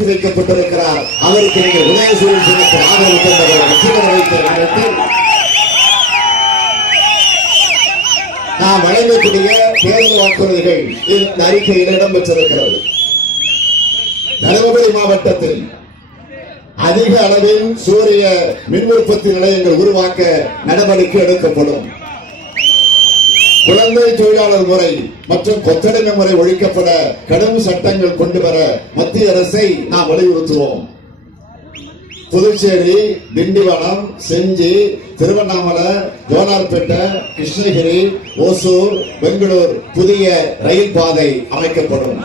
நிறுத்தி வைக்கப்பட்டிருக்கிறார். அவருக்கு நீங்கள் உதயசூரியன் சின்னத்தில் ஆதரவு தந்தவர் வெற்றி வைத்த நேரத்தில் நாம் வழங்கக்கூடிய தேர்தல் வாக்குறுதிகள் இந்த அறிக்கையில் இடம்பெற்றிருக்கிறது. தருமபுரி மாவட்டத்தில் அதிக அளவில் சூரிய மின் உற்பத்தி நிலையங்கள் உருவாக்க நடவடிக்கை எடுக்கப்படும். குழந்தை தொழிலாளர் முறை மற்றும் கொத்தடிமை முறை ஒழிக்கப்பட கடும் சட்டங்கள் கொண்டு வர மத்திய அரசை நாம் வலியுறுத்துவோம். புதுச்சேரி திண்டிவனம் செஞ்சி திருவண்ணாமலை ஜோலார்பேட்டை கிருஷ்ணகிரி ஓசூர் பெங்களூர் புதிய ரயில் பாதை அமைக்கப்படும்.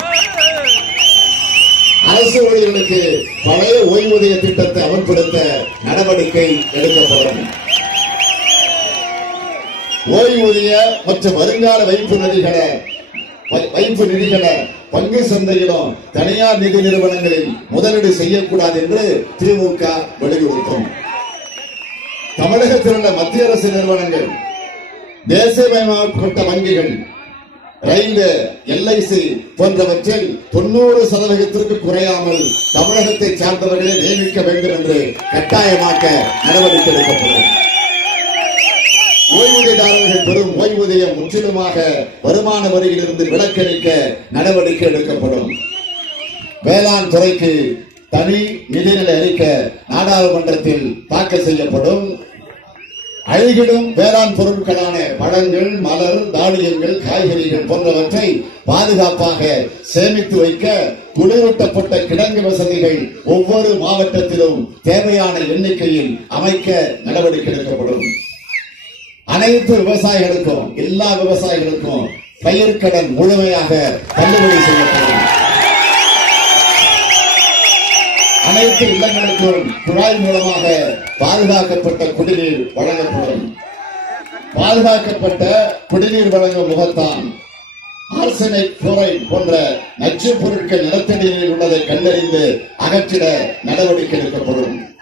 அரசு ஊழியர்களுக்கு பழைய ஓய்வூதிய திட்டத்தை அமல்படுத்த நடவடிக்கை எடுக்கப்படும். ஓய்வூதிய மற்றும் வருங்கால வைப்பு நிதிகளை வைப்பு நிதிகளை பங்கு சந்தையிலும் தனியார் நிதி நிறுவனங்களில் முதலீடு செய்யக்கூடாது என்று திமுக வலியுறுத்தும். தமிழகத்தில் உள்ள மத்திய அரசு நிறுவனங்கள் தேசியமயமாக்கப்பட்ட வங்கிகள் ரயில்வே எல்ஐசி போன்றவற்றில் தொண்ணூறு சதவீதத்திற்கு குறையாமல் தமிழகத்தை சார்ந்தவர்களை நியமிக்க வேண்டும் என்று கட்டாயமாக்க நடவடிக்கை எடுக்கப்படும் ஓய்வூதியதாரர்கள் பெறும் ஓய்வூதியம் முற்றிலுமாக வருமான வரியிலிருந்து விலக்களிக்க நடவடிக்கை எடுக்கப்படும். வேளாண் துறைக்கு தனி நிதிநிலை அறிக்கை நாடாளுமன்றத்தில் தாக்கல் செய்யப்படும். அழுகிடும் வேளாண் பொருட்களான பழங்கள் மலர் தானியங்கள் காய்கறிகள் போன்றவற்றை பாதுகாப்பாக சேமித்து வைக்க குளிரூட்டப்பட்ட கிடங்கு வசதிகள் ஒவ்வொரு மாவட்டத்திலும் தேவையான எண்ணிக்கையில் அமைக்க நடவடிக்கை எடுக்கப்படும். அனைத்து விவசாயிகளுக்கும் எல்லா விவசாயிகளுக்கும் பயிர்க்கடன் முழுமையாக தள்ளுபடி செய்யப்படும். அனைத்து இல்லங்களுக்கும் குழாய் மூலமாக பாதுகாக்கப்பட்ட குடிநீர் வழங்கப்படும். பாதுகாக்கப்பட்ட குடிநீர் வழங்கும் முகத்தான் ஆர்சனைட் புளோரைட் போன்ற நச்சுப் பொருட்கள் நிலத்தடி உள்ளதை கண்டறிந்து அகற்றிட நடவடிக்கை எடுக்கப்படும்.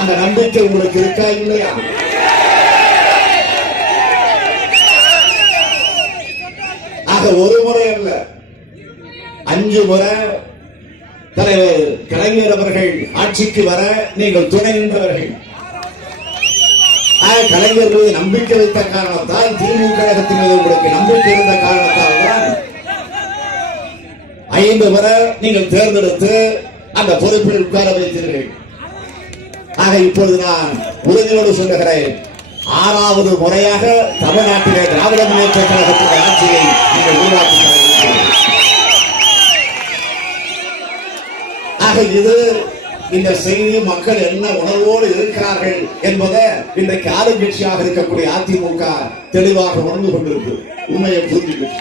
அந்த நம்பிக்கை உங்களுக்கு இருக்கா இல்லையா? ஆக ஒரு முறை அல்ல. அஞ்சு முறை தலைவர் கலைஞர் அவர்கள் ஆட்சிக்கு வர நீங்கள் துணை நின்றவர்கள். கலைஞர் மீது நம்பிக்கை வைத்த காரணத்தால் திமுக கழகத்தின் மீது உங்களுக்கு நம்பிக்கை இருந்த காரணத்தால் தான் ஐந்து முறை நீங்கள் தேர்ந்தெடுத்து அந்த பொறுப்பில் உட்கார வைத்தீர்கள். ஆக இப்பொழுது நான் உறுதியோடு சொல்லுகிறேன். ஆறாவது முறையாக தமிழ்நாட்டிலே திராவிட முன்னேற்ற கழகத்தின் ஆட்சியை நீங்கள் உருவாக்கி ஆக இது இந்த செய்தி மக்கள் என்ன உணர்வோடு இருக்கிறார்கள் என்பதை இன்றைக்கு ஆளுங்கட்சியாக இருக்கக்கூடிய அதிமுக தெளிவாக உணர்ந்து கொண்டிருக்கு உண்மையை புரிஞ்சுக்கிட்டு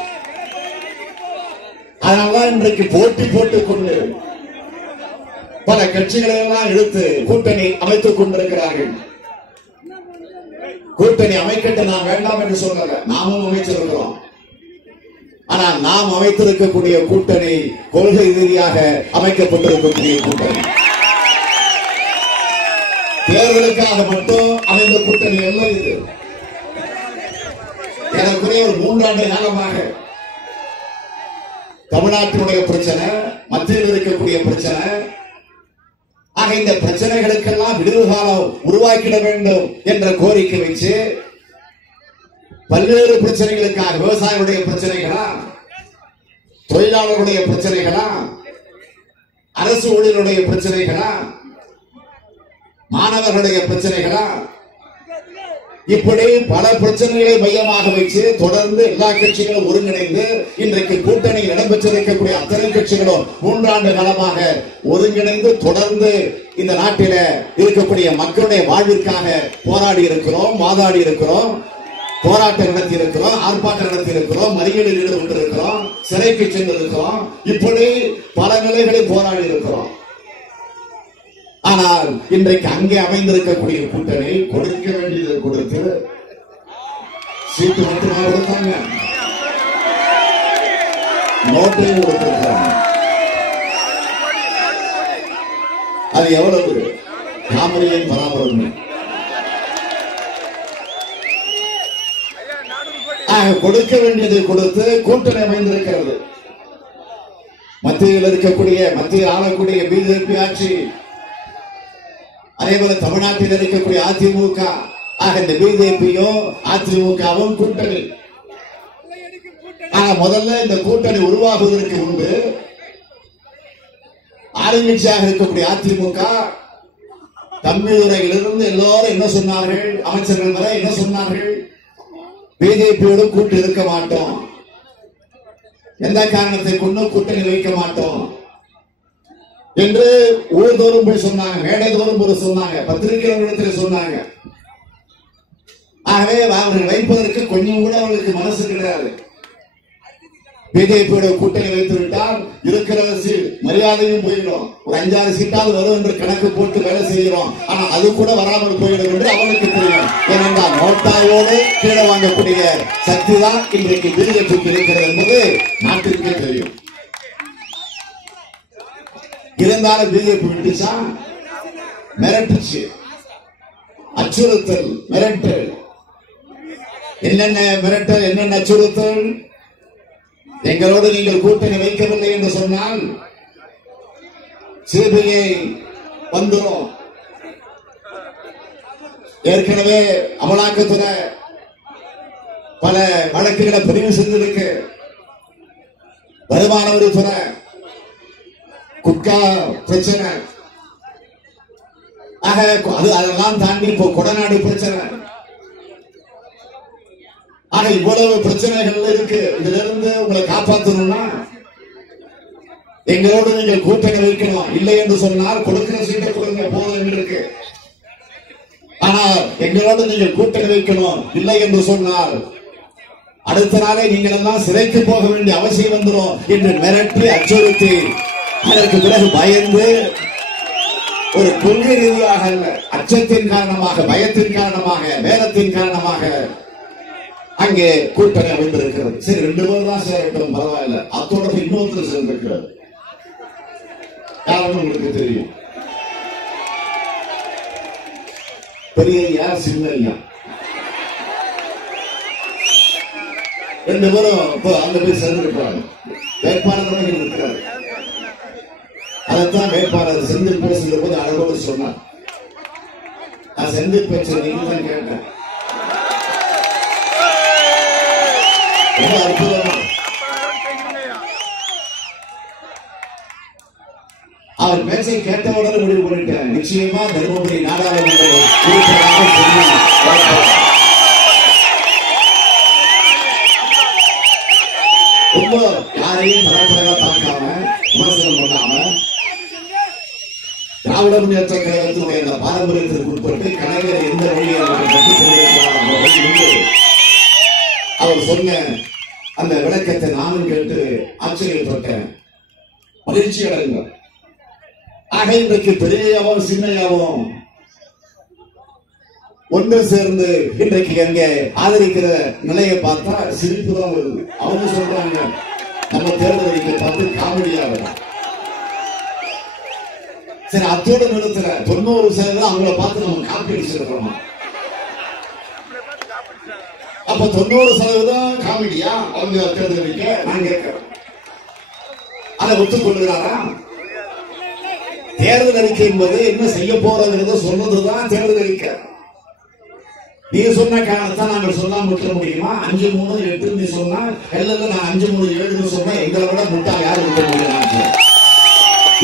அதனால்தான் இன்றைக்கு போட்டி போட்டுக் கொண்டு பல கட்சிகளை எல்லாம் இழுத்து கூட்டணி அமைத்துக் கொண்டிருக்கிறார்கள். கூட்டணி அமைக்கட்டு நான் வேண்டாம் என்று சொல்லல. நாமும் அமைச்சிருக்கிறோம். ஆனால் நாம் அமைத்திருக்கக்கூடிய கூட்டணி கொள்கை ரீதியாக அமைக்கப்பட்டிருக்கக்கூடிய கூட்டணி. தேர்தலுக்காக மட்டும் அமைந்த கூட்டணி அல்ல இது. எனக்குரிய ஒரு மூன்றாண்டு காலமாக தமிழ்நாட்டினுடைய பிரச்சனை மத்தியில் இருக்கக்கூடிய பிரச்சனை ஆக இந்த பிரச்சனைகளுக்கெல்லாம் விடுவு காலம் உருவாக்கிட வேண்டும் என்ற கோரிக்கை வச்சு பல்வேறு பிரச்சனைகளுக்காக விவசாயிகளுடைய பிரச்சனைகளா தொழிலாளர்களுடைய பிரச்சனைகளா அரசு ஊழியர்களுடைய பிரச்சனைகளா மாணவர்களுடைய பிரச்சனைகளா இப்படி பல பிரச்சனைகளை மையமாக வைத்து தொடர்ந்து எல்லா கட்சிகளும் ஒருங்கிணைந்து இன்றைக்கு கூட்டணியில் இடம்பெற்றிருக்கக்கூடிய அத்தனை கட்சிகளும் மூன்றாண்டு காலமாக ஒருங்கிணைந்து தொடர்ந்து இந்த நாட்டில இருக்கக்கூடிய மக்களுடைய வாழ்விற்காக போராடி இருக்கிறோம் வாதாடி இருக்கிறோம் போராட்டம் நடத்தி இருக்கிறோம் ஆர்ப்பாட்டம் நடத்தி இருக்கிறோம் மறியலில் ஈடுபட்டு இருக்கிறோம் சிறைக்கு சென்றிருக்கிறோம். இப்படி பல நிலைகளில் போராடி இருக்கிறோம். ஆனால் இன்றைக்கு அங்கே அமைந்திருக்கக்கூடிய கூட்டணி கொடுக்க வேண்டியதை கொடுத்து சீட்டு மட்டுமா கொடுத்தாங்க? நோட்டையும் கொடுத்திருக்காங்க அது எவ்வளவு? தாமரையின் பராமரிப்பு கொடுக்க வேண்டியதை கொடுத்து கூட்டணி அமைந்திருக்கிறது. மத்தியில் இருக்கக்கூடிய மத்தியில் ஆளக்கூடிய பிஜேபி ஆட்சி அதே போல தமிழ்நாட்டில் இருக்கக்கூடிய அதிமுக ஆக இந்த பிஜேபியும் அதிமுகவும் கூட்டணி. ஆக முதல்ல இந்த கூட்டணி உருவாகுவதற்கு முன்பு ஆளுங்கட்சியாக இருக்கக்கூடிய அதிமுக தம்பிதுரையிலிருந்து எல்லோரும் என்ன சொன்னார்கள்? அமைச்சர்கள் வரை என்ன சொன்னார்கள்? பிஜேபியோடு கூட்டு இருக்க மாட்டோம். எந்த காரணத்தை கொண்டும் கூட்டணி வைக்க மாட்டோம்? என்று ஊர்தோறும் போய் சொன்னாங்க மேடை தோறும் போய் சொன்னாங்க பத்திரிகையாளர்களிடத்தில் சொன்னாங்க. ஆகவே அவர்கள் வைப்பதற்கு கொஞ்சம் கூட அவர்களுக்கு மனசு கிடையாது. பிஜேபியோட கூட்டணி வைத்து விட்டால் இருக்கிற சீட் மரியாதையும் போயிடும் ஒரு அஞ்சாறு சீட்டால் வரும் என்று கணக்கு போட்டு வேலை செய்கிறோம். ஆனா அது கூட வராமல் போயிடும் என்று அவனுக்கு தெரியும். ஏனென்றால் நோட்டாயோடு கீழே வாங்கக்கூடிய சக்தி தான் இன்றைக்கு பிஜேபிக்கு இருக்கிறது என்பது நாட்டிற்கே தெரியும். இருந்தாலும் பிஜேபி விட்டுச்சா? மிரட்டுச்சு. அச்சுறுத்தல் மிரட்டல். என்னென்ன மிரட்டல் என்னென்ன அச்சுறுத்தல்? எங்களோடு நீங்கள் கூட்டணி வைக்கவில்லை என்று சொன்னால் சிபிஐ வந்துடும் ஏற்கனவே அமலாக்கத்துறை பல வழக்குகளை பதிவு செய்திருக்கு. வருமான வரித்துறை குட்கா பிரச்சனை. ஆக அது அதெல்லாம் தாண்டி இப்போ கொடநாடு பிரச்சனை. ஆக இவ்வளவு பிரச்சனைகள் இருக்கு. இதுல இருந்து உங்களை காப்பாற்றணும்னா எங்களோடு நீங்கள் கூட்டணி வைக்கணும் இல்லை என்று சொன்னால் கொடுக்கிற சீட்டை கொடுங்க போதும் என்று இருக்கு. ஆனால் எங்களோடு நீங்கள் கூட்டணி வைக்கணும். இல்லை என்று சொன்னால் அடுத்த நாளே நீங்கள் எல்லாம் சிறைக்கு போக வேண்டிய அவசியம் வந்துடும் என்று மிரட்டி அச்சுறுத்தி அதற்கு பிறகு பயந்து ஒரு கொள்கை ரீதியாக அச்சத்தின் காரணமாக பயத்தின் காரணமாக வேதத்தின் காரணமாக அங்கே கூட்டணி அமைந்திருக்கிறது. சரி ரெண்டு பேர் தான் சேரட்டும் பரவாயில்ல. அத்தோட இன்னொருத்தர் சேர்ந்திருக்கிறது காரணம் உங்களுக்கு தெரியும்? பெரிய ஐயா சின்ன ஐயா ரெண்டு பேரும் அந்த அங்க போய் சேர்ந்திருக்கிறாங்க. வேட்பாளர் இருக்கிறாரு. அதைத்தான் வேட்பாளர் செந்தில் பேசுகிற போது அழகோடு சொன்னார். நான் செந்தில் பேச்சு நீங்க தான் கேட்டேன். ரொம்ப அற்புதமா. அவர் பேச்சை கேட்டவுடனே முடிவு பண்ணிட்டேன். நிச்சயமா தருமபுரி நாடாளுமன்ற திராவிட முன்னேற்ற கழகத்தினுடைய அந்த பாரம்பரியத்திற்கு உட்பட்டு கலைஞர் எந்த வழியை அவர் சொன்ன அந்த விளக்கத்தை நானும் கேட்டு ஆச்சரியப்பட்டேன் மகிழ்ச்சி அடைந்தோம் ஆக இன்றைக்கு பெரியவும் சின்னையாவும் ஒன்று சேர்ந்து இன்றைக்கு அங்கே ஆதரிக்கிற நிலையை பார்த்தா சிரிப்பு தான் வருது அவங்க சொல்றாங்க நம்ம தேர்தல் பார்த்து காமெடியா வரும் சரி அத்தோட நிறுத்துற தொண்ணூறு சதவீதம் அவங்கள பார்த்து நம்ம காப்பி அடிச்சிருக்கிறோம் அப்ப தொண்ணூறு சதவீதம் காமெடியா? அவங்க தேர்தலுக்கு நான் கேட்கிறேன். அதை ஒத்துக்கொள்கிறாரா தேர்தல் அறிக்கை என்பது என்ன செய்ய போறதுங்கிறத சொன்னதுதான் தேர்தல் அறிக்கை. நீ சொன்ன காரணத்தான் நாங்கள் சொல்லாம விட்டுற முடியுமா? அஞ்சு மூணு எட்டு நீ சொன்னா இல்ல நான் அஞ்சு மூணு ஏழுன்னு சொன்னா எங்களை விட முட்டா யாரும் இருக்க முடியாது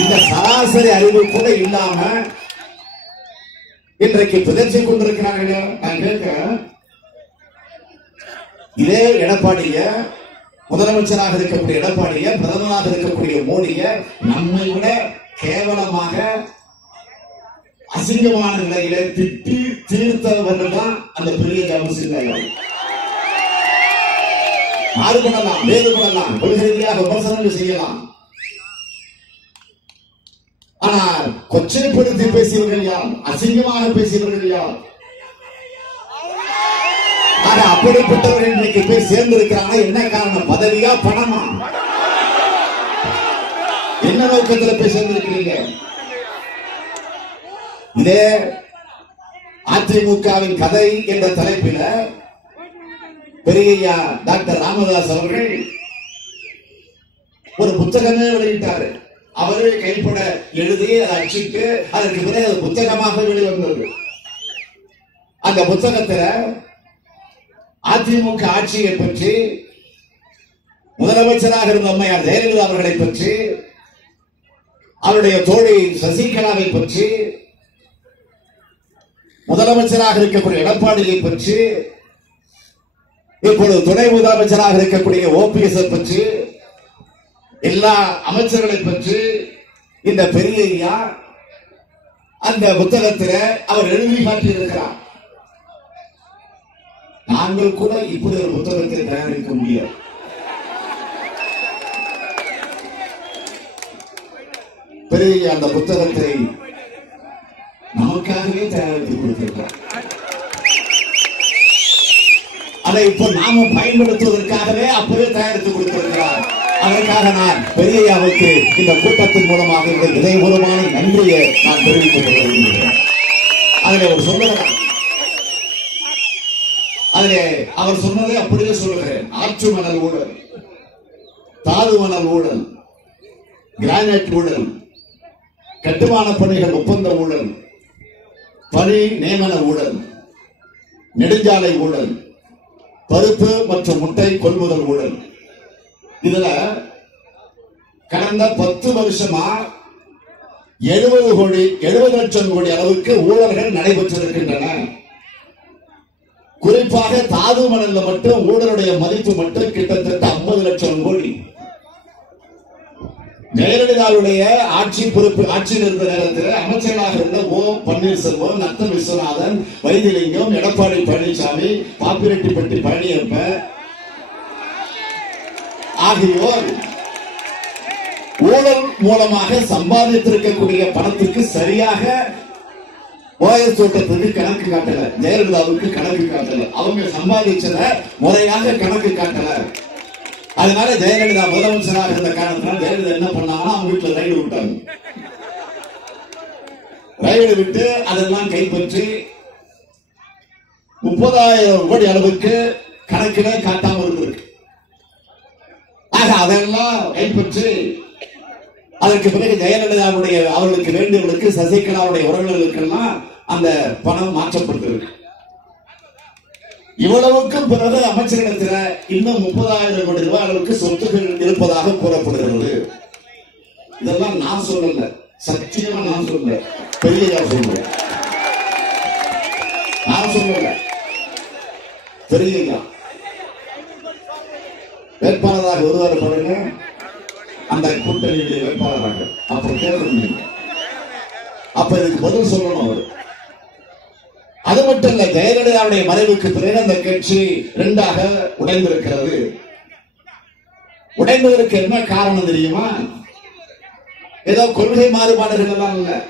இந்த சராசரி அறிவு கூட இல்லாம இன்றைக்கு புதர்ச்சி கொண்டிருக்கிறாங்க. நான் கேட்கிறேன். இதே எடப்பாடிய முதலமைச்சராக இருக்கக்கூடிய எடப்பாடிய பிரதமராக இருக்கக்கூடிய மோடிய நம்மை விட கேவலமாக அசிங்கமான நிலையில திட்டி தீர்த்தவர்கள் தான் அந்த பெரிய ஜபசிங்காயம் மாறுபடலாம் வேறுபடலாம் கொள்கை ரீதியாக விமர்சனங்கள் செய்யலாம். ஆனால் கொச்சைப்படுத்தி பேசியவர்கள் யார் அசிங்கமாக பேசியவர்கள் யார் ஆனா அப்படிப்பட்டவர்கள் இன்றைக்கு போய் சேர்ந்திருக்கிறாங்க என்ன காரணம்? பதவியா பணமா? என்ன நோக்கத்துல போய் சேர்ந்திருக்கிறீங்க? இதே அதிமுகவின் கதை என்ற தலைப்பில பெரியய்யா டாக்டர் ராமதாஸ் அவர்கள் ஒரு புத்தகமே வெளியிட்டாரு. அவர்கள் கைப்பட எழுதி அதை அச்சிட்டு அதற்கு பிறகு அது புத்தகமாக வெளிவந்தது. அந்த புத்தகத்துல அதிமுக ஆட்சியை பற்றி முதலமைச்சராக இருந்த அம்மையார் ஜெயலலிதா அவர்களை பற்றி அவருடைய தோழி சசிகலாவை பற்றி முதலமைச்சராக இருக்கக்கூடிய எடப்பாடியை பற்றி இப்பொழுது துணை முதலமைச்சராக இருக்கக்கூடிய ஓபிஎஸ் பற்றி எல்லா அமைச்சர்களை பற்றி இந்த பெரிய ஐயா அந்த புத்தகத்தில் அவர் எழுதி காட்டியிருக்கிறார். நாங்கள் கூட இப்படி ஒரு புத்தகத்தை தயாரிக்க முடியாது. பெரிய அந்த புத்தகத்தை நமக்காகவே தயாரித்து கொடுத்திருக்கிறார். அதை இப்போ நாம பயன்படுத்துவதற்காகவே அப்பவே தயாரித்து கொடுத்திருக்கிறார். அதற்காக நான் பெரியவைக்கு இந்த கூட்டத்தின் மூலமாக இந்த இதயபூர்வமான நன்றியை நான் தெரிவித்துக் கொள்கிறேன். அதில் ஒரு சொல்லுகிறார் அதிலே அவர் சொன்னதை அப்படியே சொல்லுகிறேன். ஆற்று மணல் ஊழல் தாது மணல் ஊழல் கிரானைட் ஊழல் கட்டுமான பணிகள் ஒப்பந்த ஊழல் பணி நியமன ஊழல் நெடுஞ்சாலை ஊழல் பருப்பு மற்றும் முட்டை கொள்முதல் ஊழல். இதுல கடந்த பத்து வருஷமா எழுபது கோடி எழுபது லட்சம் கோடி அளவுக்கு ஊழல்கள் நடைபெற்றிருக்கின்றன. குறிப்பாக தாது மணல்ல மட்டும் ஊழலுடைய மதிப்பு மட்டும் கிட்டத்தட்ட ஐம்பது லட்சம் கோடி. ஜெயலலிதாவுடைய ஆட்சி பொறுப்பு ஆட்சியில் இருந்த நேரத்தில் அமைச்சர்களாக இருந்த ஓ பன்னீர்செல்வம் நத்தம் விஸ்வநாதன் வைத்திலிங்கம் எடப்பாடி பழனிசாமி பாப்பிரெட்டிப்பட்டி பழனியப்ப ஆகியோர் ஊழல் மூலமாக சம்பாதித்திருக்கக்கூடிய பணத்துக்கு சரியாக ஓஎஸ் தோட்டத்துக்கு கணக்கு காட்டல ஜெயலலிதாவுக்கு கணக்கு காட்டல. அவங்க சம்பாதிச்சத முறையாக கணக்கு காட்டல. அதனால ஜெயலலிதா முதலமைச்சராக இருந்த காரணத்தினால ஜெயலலிதா என்ன பண்ணாங்கன்னா அவங்க வீட்டுல ரயில் விட்டாங்க. ரயில் விட்டு அதெல்லாம் கைப்பற்றி முப்பதாயிரம் கோடி அளவுக்கு கணக்கில காட்டாமல் இருந்திருக்கு. அதெல்லாம் கைப்பற்றி அதற்கு பிறகு ஜெயலலிதாவுடைய அவர்களுக்கு வேண்டியவர்களுக்கு சசிகலாவுடைய உறவினர்களுக்கெல்லாம் அந்த பணம் மாற்றப்பட்டிருக்கு. இவ்வளவுக்கும் பிறகு அமைச்சரிடத்தில் இன்னும் முப்பதாயிரம் கோடி ரூபாய் அளவுக்கு சொத்துக்கள் இருப்பதாக கூறப்படுகிறது. இதெல்லாம் நான் சொல்லல. சத்தியமா நான் சொல்லல. பெரியதா சொல்றேன் நான் சொல்லல. பெரியதா வேட்பாளராக வருவார் பிறகு அந்த கூட்டணியுடைய வேட்பாளராக. அப்புறம் கேட்கணும் நீங்க. அப்ப இதுக்கு பதில் சொல்லணும் அவர். அது மட்டும் இல்ல ஜெயலலிதாவுடைய மறைவுக்கு பிறகு அந்த கட்சி ரெண்டாக உடைந்திருக்கிறது. உடைந்ததற்கு என்ன காரணம் தெரியுமா? ஏதோ கொள்கை மாறுபாடுகள் எல்லாம் இல்ல.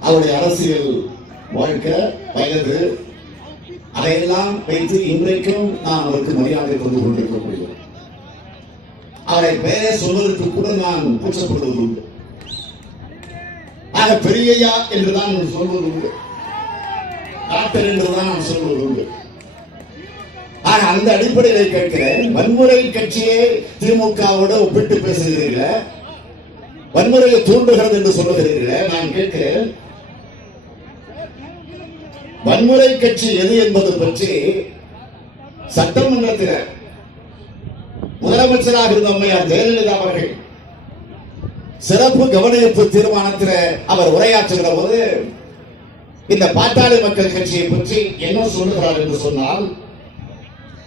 அவருடைய அரசியல் வாழ்க்கை வயது அதையெல்லாம் வைத்து இன்றைக்கும் நான் அவருக்கு மரியாதை கொண்டு கொண்டிருக்க முடியும். அவரை பெயரை சொல்வதற்கு கூட நான் கூச்சப்படுவது உண்டு ஆக பெரியா என்றுதான் சொல்வது உண்டு டாக்டர் என்றுதான் நான் சொல்வது உண்டு ஆக அந்த அடிப்படையில் கேட்கிறேன் வன்முறை கட்சியை திமுகவோட ஒப்பிட்டு பேசுகிறீர்கள வன்முறையை தூண்டுகிறது என்று சொல்லுகிறீர்கள நான் கேட்கிறேன் வன்முறை கட்சி எது என்பது பற்றி சட்டமன்றத்தில் முதலமைச்சராக இருந்த அம்மையார் ஜெயலலிதா அவர்கள் சிறப்பு கவனிப்பு தீர்மானத்தில் அவர் உரையாற்றுகிற போது இந்த பாட்டாளி மக்கள் கட்சியை பற்றி என்ன சொல்லுகிறார் என்று சொன்னால்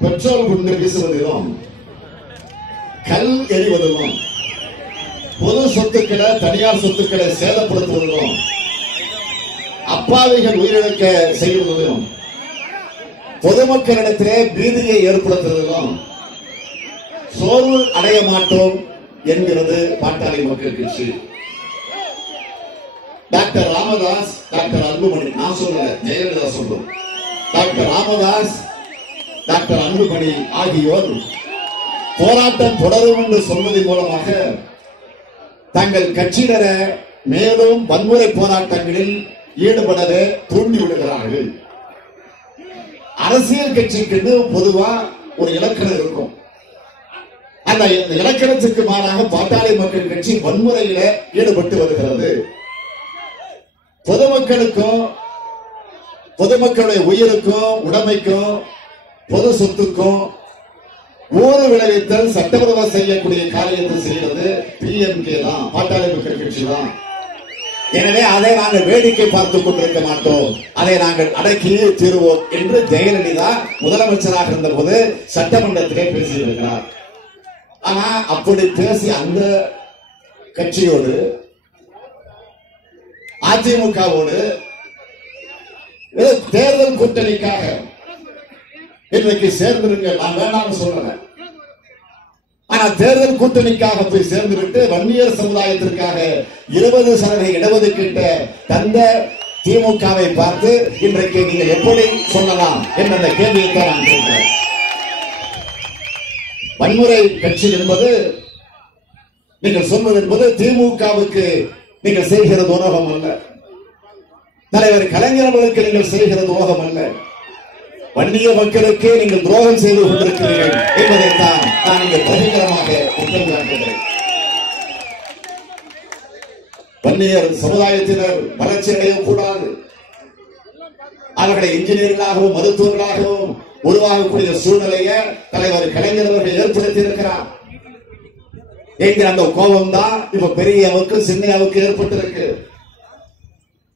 பெட்ரோல் குண்டு வீசுவதிலும் கல் எறிவதிலும் பொது சொத்துக்களை தனியார் சொத்துக்களை சேதப்படுத்துவதிலும் அப்பாவிகள் உயிரிழக்க செய்வதிலும் பொதுமக்களிடத்திலே பீதியை ஏற்படுத்துவதிலும் சோர்வு அடைய மாட்டோம் என்கிறது பாட்டாளி மக்கள் கட்சி. டாக்டர் ராமதாஸ் டாக்டர் அன்புமணி நான் சொல்ல ஜெயலலிதா சொல்றோம். டாக்டர் ராமதாஸ் டாக்டர் அன்புமணி ஆகியோர் போராட்டம் தொடரும் என்று சொல்வதன் மூலமாக தங்கள் கட்சியினரை மேலும் வன்முறை போராட்டங்களில் ஈடுபடவே தூண்டி விடுகிறார்கள். அரசியல் கட்சிக்கு பொதுவா ஒரு இலக்கணம் இருக்கும். அந்த இலக்கணத்துக்கு மாறாக பாட்டாளி மக்கள் கட்சி வன்முறையில ஈடுபட்டு வருகிறது. பொதுமக்களுக்கும் பொதுமக்களுடைய உயிருக்கும் உடைமைக்கும் பொது சொத்துக்கும் ஊறு விளைவித்தல் சட்டவிரோதம் செய்யக்கூடிய காரியத்தை செய்யறது பிஎம்கே தான் பாட்டாளி மக்கள் கட்சி தான். எனவே அதை நாங்கள் வேடிக்கை பார்த்துக் கொண்டிருக்க மாட்டோம். அதை நாங்கள் அடக்கியே தீருவோம் என்று ஜெயலலிதா முதலமைச்சராக இருந்தபோது சட்டமன்றத்திலே பேசியிருக்கிறார். ஆனா அப்படி பேசி அந்த கட்சியோடு அதிமுகவோடு தேர்தல் கூட்டணிக்காக இன்றைக்கு சேர்ந்திருங்க. நான் வேணாம்னு சொல்றேன் ஆனா தேர்தல் கூட்டணிக்காக போய் சேர்ந்துவிட்டு வன்னியர் சமுதாயத்திற்காக இருபது சதவீத இடஒதுக்கீட்ட தந்த திமுகவை பார்த்து இன்றைக்கு நீங்கள் எப்படி சொல்லலாம் என்ற அந்த கேள்வியை தான் நான் கேட்கிறேன். வன்முறை கட்சி என்பது நீங்கள் சொல்வது என்பது திமுகவுக்கு நீங்கள் செய்கிற துரோகம் அல்ல. தலைவர் கலைஞர்களுக்கு நீங்கள் செய்கிற துரோகம் அல்ல. வன்னிய மக்களுக்கே நீங்கள் துரோகம் செய்து கொண்டிருக்கிறீர்கள் என்பதைத்தான் நான் இங்கு பகிரங்கரமாக குற்றம் காட்டுகிறேன் வன்னியர் சமுதாயத்தினர் வளர்ச்சி அடையக்கூடாது அவர்களை இன்ஜினியர்களாகவும் மருத்துவர்களாகவும் உருவாகக்கூடிய சூழ்நிலையை தலைவர் கலைஞர் அவர்கள் ஏற்படுத்தி இருக்கிறார். என்கிற அந்த கோபம் தான் இப்ப பெரியவுக்கு சின்னையாவுக்கு ஏற்பட்டிருக்கு.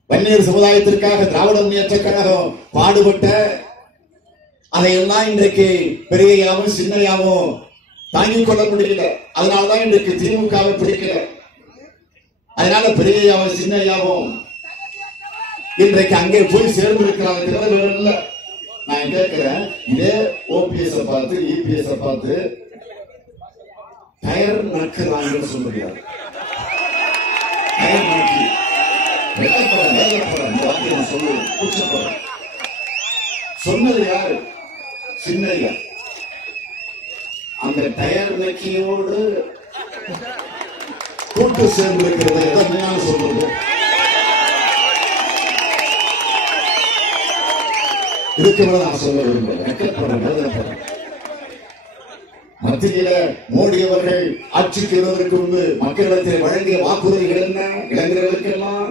வன்னியர் சமுதாயத்திற்காக திராவிட முன்னேற்ற கழகம் பாடுபட்ட அதையெல்லாம் இன்றைக்கு பெரியயாவும் சின்னையாவும் தாங்கிக் கொள்ள முடியல அதனாலதான் இன்றைக்கு திமுகவை பிடிக்கல அதனால பெரியயாவும் சின்னையாவும் இன்றைக்கு அங்கே போய் சேர்ந்து இருக்கிறாங்க வேற இல்ல. நான் கேட்கிறேன் இதே ஓபிஎஸ் பார்த்து இபிஎஸ் பார்த்து டயர் நக்குறாங்கன்னு சொல்லுங்க டயர் நக்கி. வேலைப்படம் வேலைப்படம் இந்த வார்த்தையை நான் சொல்லுவேன் சொன்னது யாரு? சின்னையா. அந்த டயர் நக்கியோடு கூட்டு சேர்ந்திருக்கிறது எதை சொல்றது. இதுக்கு மேல நான் சொல்ல விரும்பல மத்தியில மோடி அவர்கள் ஆட்சிக்கு வருவதற்கு முன்பு மக்களிடத்தில் வழங்கிய வாக்குறுதிகள் என்ன? இளைஞர்களுக்கு எல்லாம்